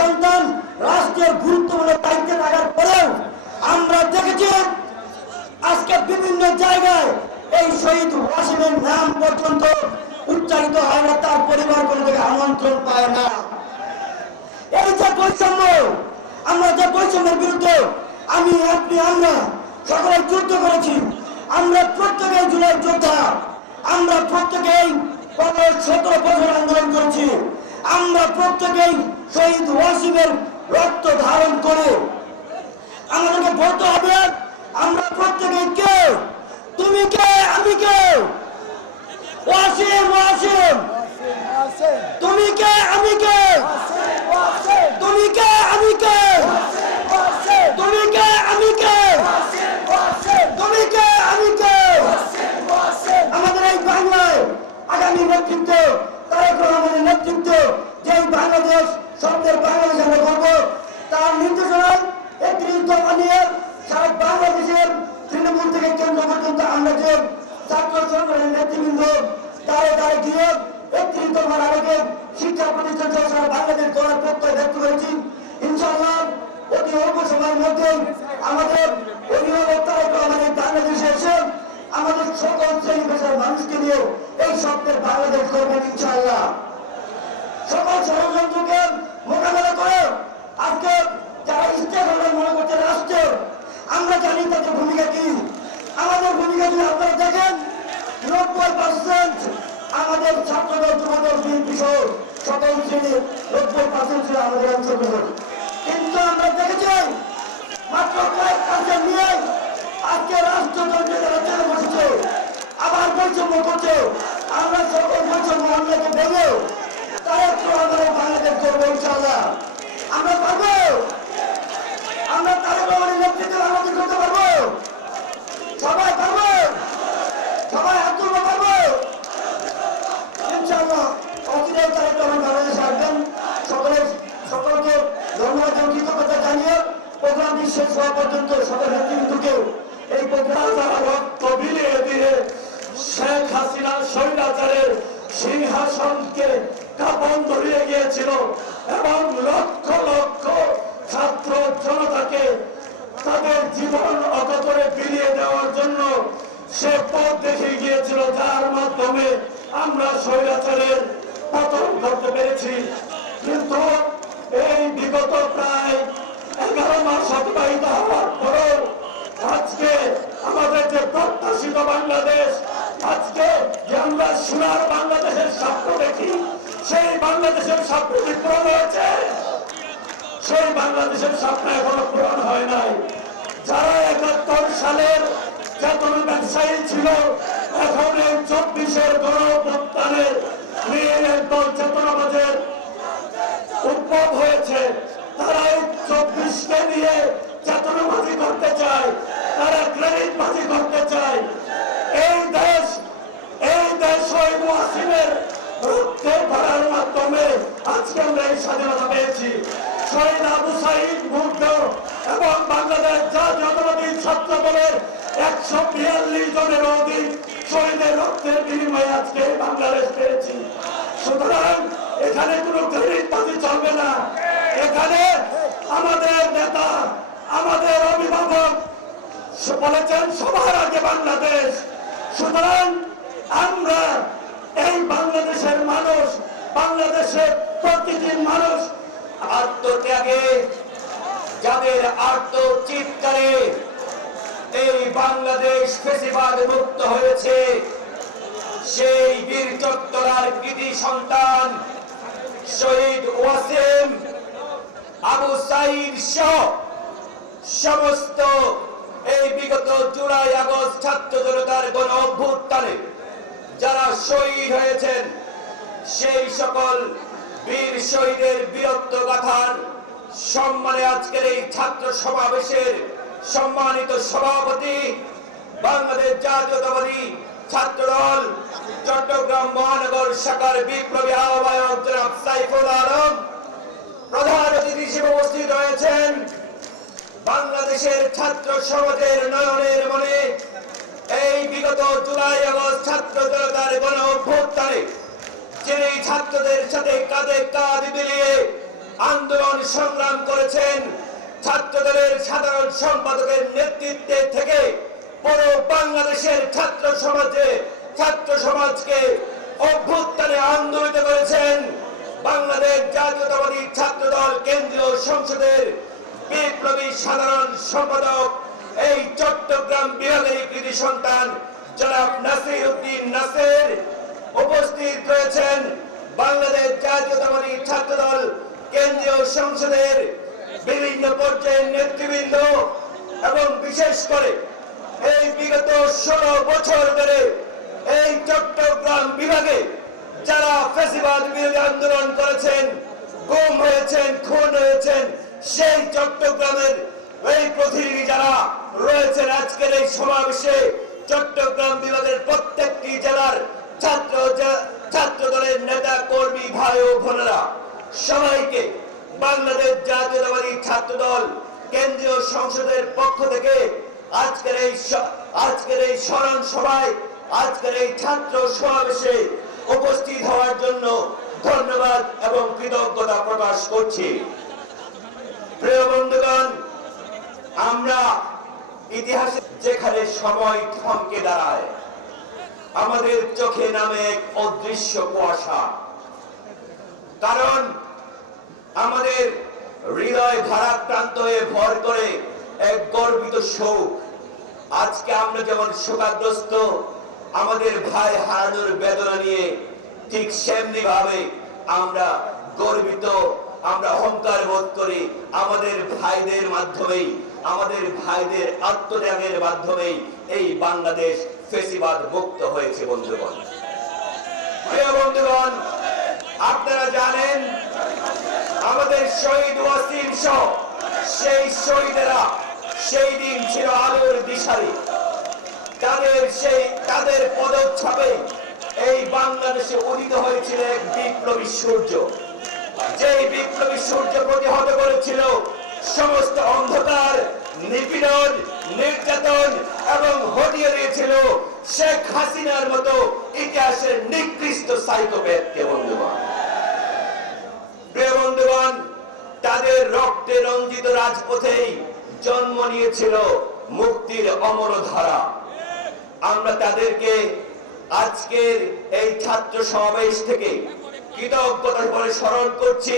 সন্তান রাষ্ট্রের গুরুত্বপূর্ণ দায়িত্বে থাকার পরেও আমরা দেখেছি আজকে বিভিন্ন জায়গায় এই শহীদ ওয়াসিমের নাম পর্যন্ত উচ্চারিত হয় না, তার পরিবার কোনো জায়গায় আমন্ত্রণ পায় না। এই যে বৈষম্য, আমরা যে বৈষম্যের বিরুদ্ধে আমি আপনি আমরা সকলে যুদ্ধ করেছি, আমরা প্রত্যেকেই জুলাই যোদ্ধা, আমরা প্রত্যেকেই 17 বছর আন্দোলন করেছি, আমরা প্রত্যেকেই শহীদ ওয়াসিমের রক্ত ধারণ করে আমাদেরকে বলতে হবে আমরা প্রত্যেকেই কে, তুমি কে, আমি কে, ওয়াসিম ওয়াসিম, তুমি কে, আমি কে, তুমি কে, আমি কে, তুমি কে, আমি কে, তুমি কে, আমি কে। আমাদের এই বাংলায় আগামী নেতৃত্ব তারেক রহমানের নেতৃত্ব যে বাংলাদেশ স্বপ্নের বাংলাদেশ আমরা করবো, তার নির্দেশনায় 31 দফা নিয়ে সারা বাংলাদেশের তৃণমূল থেকে কেন্দ্র পর্যন্ত আমরা যে ছাত্র সংগঠনের নেতৃবৃন্দ দাঁড়ে দাঁড়ে গিয়ে 31 দফার আগে শিক্ষা প্রতিষ্ঠান সহ সারা বাংলাদেশ গড়ার প্রত্যয় ব্যক্ত করেছি। ইনশাআল্লাহ অতি অল্প সময়ের মধ্যে আমাদের অভিভাবক তারেক রহমানের বাংলাদেশে এসে আমাদের সকল শ্রেণী পেশার মানুষকে নিয়ে এই স্বপ্নের বাংলাদেশ করবেন ইনশাআল্লাহ। সকল ষড়যন্ত্রকে মোকাবেলা করে আজকে যারা স্টেক হোল্ডার মনে করছে রাষ্ট্রের, আমরা জানি তাদের ভূমিকা কি। আমাদের ভূমিকা যদি আপনারা দেখেন 90% আমাদের ছাত্রদল যুবদল বিএনপি সহ সকল শ্রেণীর 90% ছিল আমাদের অংশগ্রহণ। কিন্তু আমরা দেখেছি মাত্র কয়েক পার্সেন্ট নিয়ে আজকে রাষ্ট্রযন্ত্রে যারা চলে বসেছে, আবার বৈষম্য করছে। আমরা সকল বৈষম্য অন্যকে ভেবে তারেক রহমানের বাংলাদেশ করবো ইনশাআল্লাহ। আমরা পারবো, আমরা তারেক রহমানের নেতৃত্বে বাংলাদেশ করতে পারবো, সবাই পারবো, সবাই হাত তুলবো, পারবো ইনশাআল্লাহ। অচিরেই তারেক রহমান বাংলাদেশে আসবেন। সকলকে ধন্যবাদ এবং কৃতজ্ঞতা জানিয়ে প্রোগ্রামটি শেষ হওয়া পর্যন্ত সকল নেতৃবৃন্দকে এই প্রোগ্রাম রক্ত বিলিয়ে দিয়ে শেখ হাসিনা স্বৈরাচারের সিংহাসনকে কাঁপন ধরিয়ে গিয়েছিল এবং লক্ষ লক্ষ ছাত্র জনতাকে তাদের জীবন অকতরে বিলিয়ে দেওয়ার জন্য সে পথ দেখিয়ে গিয়েছিল, যার মাধ্যমে আমরা স্বৈরাচারের পতন করতে পেরেছি। কিন্তু এই বিগত প্রায় 11 মাস অতিবাহিত হওয়ার পরেও আজকে আমাদের যে প্রত্যাশিত বাংলাদেশ, আজকে যে আমরা সোনার বাংলাদেশের স্বপ্ন দেখি, সেই বাংলাদেশের স্বপ্ন পূরণ হয়েছে? সেই বাংলাদেশের স্বপ্ন এখনো পূরণ হয় নাই। যারা 71 সালের চেতনা ব্যবসায়ী ছিল, এখন এই 24-এর গণঅভ্যুত্থানের একদল চেতনাবাজের উদ্ভব হয়েছে। তারা এই 24-কে নিয়ে চেতনাবাজি করতে চায়, তারা ক্রেডিটবাজি করতে চায়। এই দেশ শহীদ ওয়াসিমের রক্তে ভরার মাধ্যমে আজকে আমরা এই স্বাধীনতা পেয়েছি। শহীদ আবু সাঈদ মুগ্ধ এবং বাংলাদেশ জাতীয়তাবাদী ছাত্র দলের 142 জনের অধিক শহীদের রক্তের বিনিময়ে আজকে বাংলাদেশ পেয়েছি। সুতরাং এখানে কোনো ক্রেডিটবাজি চলবে না। এখানে আমাদের নেতা, আমাদের অভিভাবক বলেছেন সবার আগে বাংলাদেশ। সুতরাং আমরা এই বাংলাদেশের মানুষ, বাংলাদেশের প্রতিটি মানুষ আত্মত্যাগে, যাদের আত্মচিৎকারে এই বাংলাদেশ ফেসিবাদ মুক্ত হয়েছে, সেই বীর চত্বরার কৃতি সন্তান শহীদ ওয়াসিম, আবু সাঈদ সহ সমস্ত এই বিগত জুলাই আগস্ট ছাত্র জনতার গণ অভ্যুত্থানে যারা শহীদ হয়েছেন, সেই সকল বীর শহীদের বীরত্ব গাথার সম্মানে আজকের এই ছাত্র সমাবেশের সম্মানিত সভাপতি, বাংলাদেশ জাতীয়তাবাদী ছাত্রদল চট্টগ্রাম মহানগর শাখার বিপ্লবী আহ্বায়ক জনাব সাইফুল আলম, প্রধান অতিথি হিসেবে উপস্থিত রয়েছেন বাংলাদেশের ছাত্র সমাজের নয়নের মনে এই বিগত জুলাই আগস্ট ছাত্র জনতার গণ অভ্যুত্থানে যিনি ছাত্রদের সাথে কাঁধে কাঁধ মিলিয়ে আন্দোলন সংগ্রাম করেছেন ছাত্রদলের সাধারণ সম্পাদকের নেতৃত্বে থেকে পুরো বাংলাদেশের ছাত্র সমাজকে অভ্যুত্থানে আন্দোলিত করেছেন বাংলাদেশ জাতীয়তাবাদী ছাত্রদল কেন্দ্রীয় সংসদের বিপ্লবী সাধারণ সম্পাদক এই চট্টগ্রাম বিভাগের কৃতি সন্তান জনাব নাসির উদ্দিন নাসির। উপস্থিত রয়েছেন বাংলাদেশ জাতীয়তাবাদী ছাত্রদল কেন্দ্রীয় সংসদের বিভিন্ন পর্যায়ের নেতৃবৃন্দ এবং বিশেষ করে এই বিগত 16 বছর ধরে এই চট্টগ্রাম বিভাগে যারা ফ্যাসিবাদ বিরোধী আন্দোলন করেছেন, গুম হয়েছেন, খুন হয়েছেন, সেই চট্টগ্রামের এই প্রতিনিধি যারা রয়েছেন আজকের এই সমাবেশে চট্টগ্রাম বিভাগের প্রত্যেকটি জেলার ছাত্র দলের নেতা কর্মী ভাই ও বোনেরা সবাইকে বাংলাদেশ জাতীয়তাবাদী ছাত্রদল কেন্দ্রীয় সংসদের পক্ষ থেকে আজকের এই স্মরণ সভায় আজকের এই ছাত্র সমাবেশে উপস্থিত হওয়ার জন্য ধন্যবাদ এবং কৃতজ্ঞতা প্রকাশ করছি। প্রিয় বন্ধুগণ, আমরা ইতিহাসে যেখানে সময় থমকে দাঁড়ায় আমাদের চোখে নামে এক অদৃশ্য কুয়াশা, কারণ আমাদের হৃদয় ভারাক্রান্ত হয়ে ভর করে এক গর্বিত শোক। আজকে আমরা যেমন শোকাগ্রস্ত আমাদের ভাই হারানোর বেদনা নিয়ে, ঠিক সেমনি ভাবে আমরা গর্বিত, আমরা অহংকার বোধ করি আমাদের ভাইদের মাধ্যমেই, আমাদের ভাইদের আত্মত্যাগের মাধ্যমেই এই বাংলাদেশ ফ্যাসিবাদ মুক্ত হয়েছে। বন্ধুগণ, প্রিয় বন্ধুগণ, আপনারা জানেন আমাদের শহীদ ওয়াসিম সহ সেই শহীদেরা সেই দিন ছিল আলোর দিশারি। তাদের পদচ্ছাপে এই বাংলাদেশে উদিত হয়েছিল এক বিপ্লবী সূর্য, যেই বিপ্লবী সূর্য প্রতিহত করেছিল সমস্ত অন্ধকার, নিপীড়ন, নির্যাতন এবং হটিয়ে দিয়েছিল শেখ হাসিনার মতো ইতিহাসের নিকৃষ্ট সাইকোপ্যাথকে। বন্ধুগণ, প্রিয় বন্ধুগণ, তাদের রক্তে রঞ্জিত রাজপথেই জন্ম নিয়েছিল মুক্তির অমর ধারা। আমরা তাদেরকে আজকের এই ছাত্র সমাবেশ থেকে কৃতজ্ঞতার পরে স্মরণ করছি।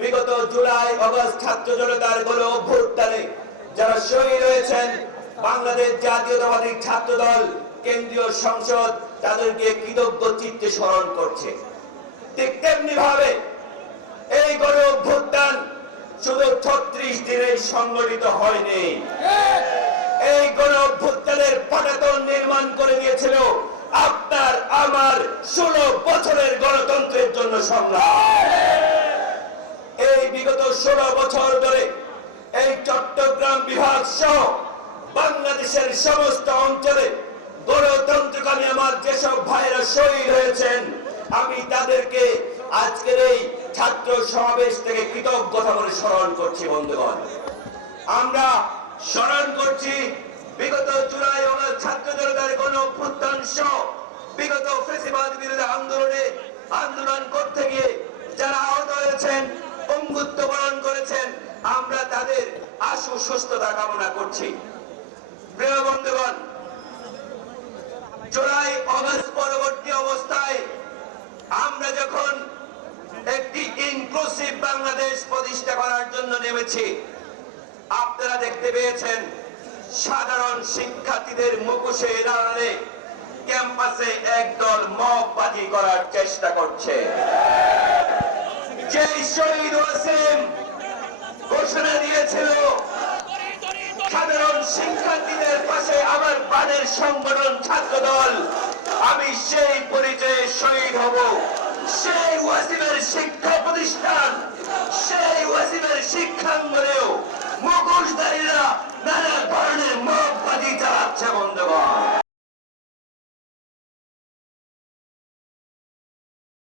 বিগত জুলাই আগস্ট ছাত্র জনতার গণ অভ্যুত্থানে যারা শহীদ হয়েছেন বাংলাদেশ জাতীয়তাবাদী ছাত্রদল কেন্দ্রীয় সংসদ তাদেরকে কৃতজ্ঞ চিত্তে স্মরণ করছে। ঠিক তেমনি ভাবে এই গণ অভ্যুত্থান শুধু 36 দিনে সংগঠিত হয়নি। এই গণ অভ্যুত্থানের পটাতন নির্মাণ করে দিয়েছিল আপনার আমার 16 বছরের গণতন্ত্রের জন্য সংগ্রাম। এই বিগত 16 বছর ধরে এই চট্টগ্রাম বিভাগ সহ বাংলাদেশের সমস্ত অঞ্চলে গণতন্ত্রকামী আমার যেসব ভাইরা শহীদ হয়েছেন আমি তাদেরকে আজকের এই ছাত্র সমাবেশ থেকে কৃতজ্ঞতা বলে স্মরণ করছি। বন্ধুগণ, আমরা স্মরণ করছি বিগত জুলাই আগস্ট ছাত্র জনতার গণ অভ্যুত্থান সহ বিগত ফ্যাসিবাদ বিরোধী আন্দোলন করতে গিয়ে যারা আহত হয়েছেন, পঙ্গুত্ব বরণ করেছেন, আমরা তাদের আশু সুস্থতা কামনা করছি। প্রিয় বন্ধুগণ, জুলাই আগস্ট পরবর্তী অবস্থায় আমরা যখন একটি ইনক্লুসিভ বাংলাদেশ প্রতিষ্ঠা করার জন্য নেমেছি, আপনারা দেখতে পেয়েছেন সাধারণ শিক্ষার্থীদের মুখোশে এড়ালে ক্যাম্পাসে একদল মববাজি করার চেষ্টা করছে। যে শহীদ